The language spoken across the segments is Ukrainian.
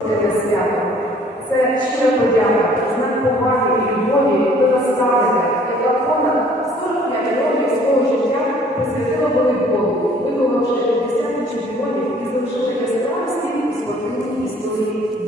Свято. Це щира подяка, знак поваги і любові до наставника, яка понад 45 років свого життя присвятила волейболу, виконавши 50 чемпіонів і залишити яскравості у спортивній історії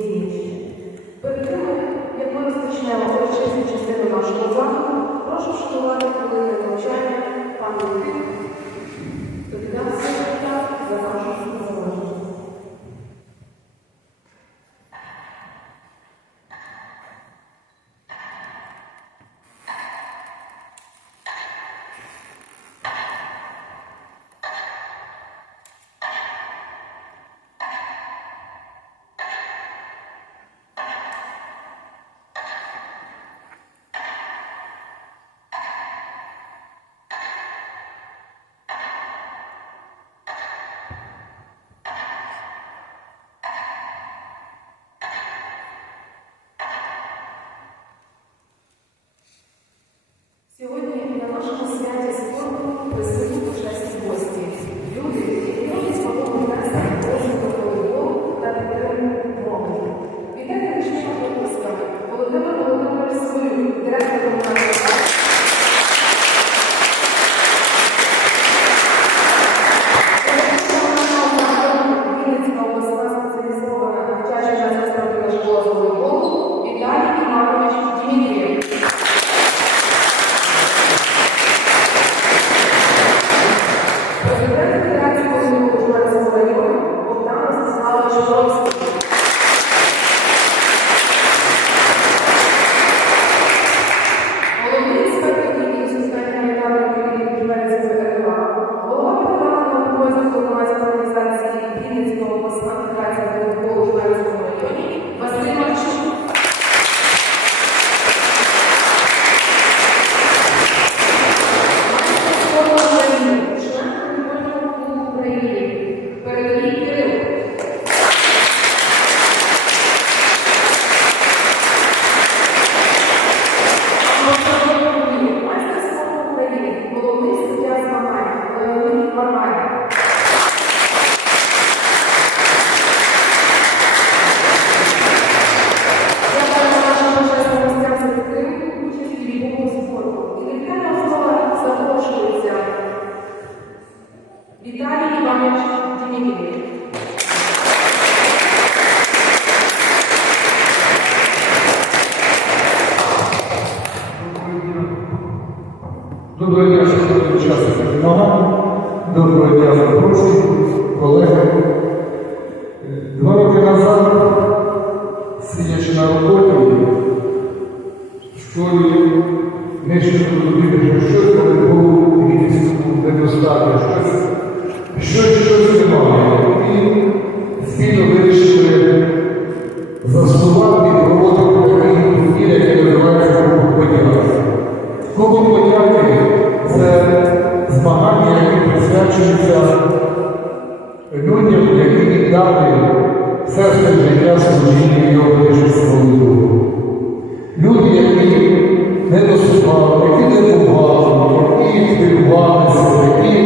cidade assim, como Доброго дня, шановні учасники змагань. Доброго дня, запрошую, колеги. Два роки назад, сидячи на роботі, в школі не ще зрозуміли, що щось коли було рівністю недостатньо, щось, щось, щось немає. І спільно вирішили заснувати людям, які віддали все своє життя служіння і обличчя свого. Люди, які не досипали, які не бували, які хвилювалися, які,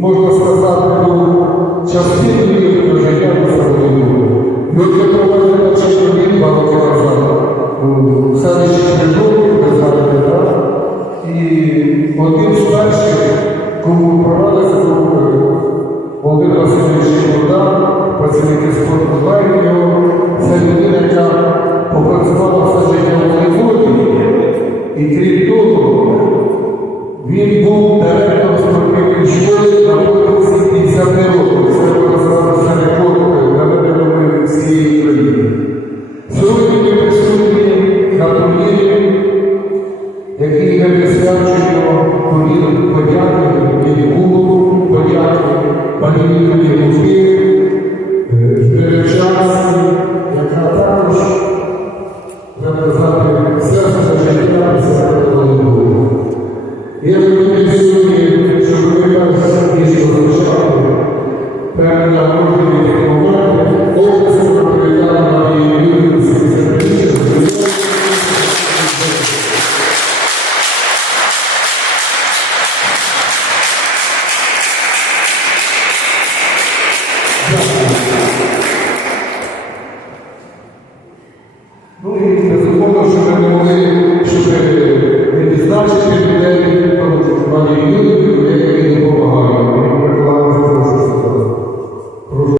можна сказати, їхнього життя на свободу. Васильович Богдан, працівники спорту знають це людина, яка попрацювала все життя в волейболі. І крім того, він був директором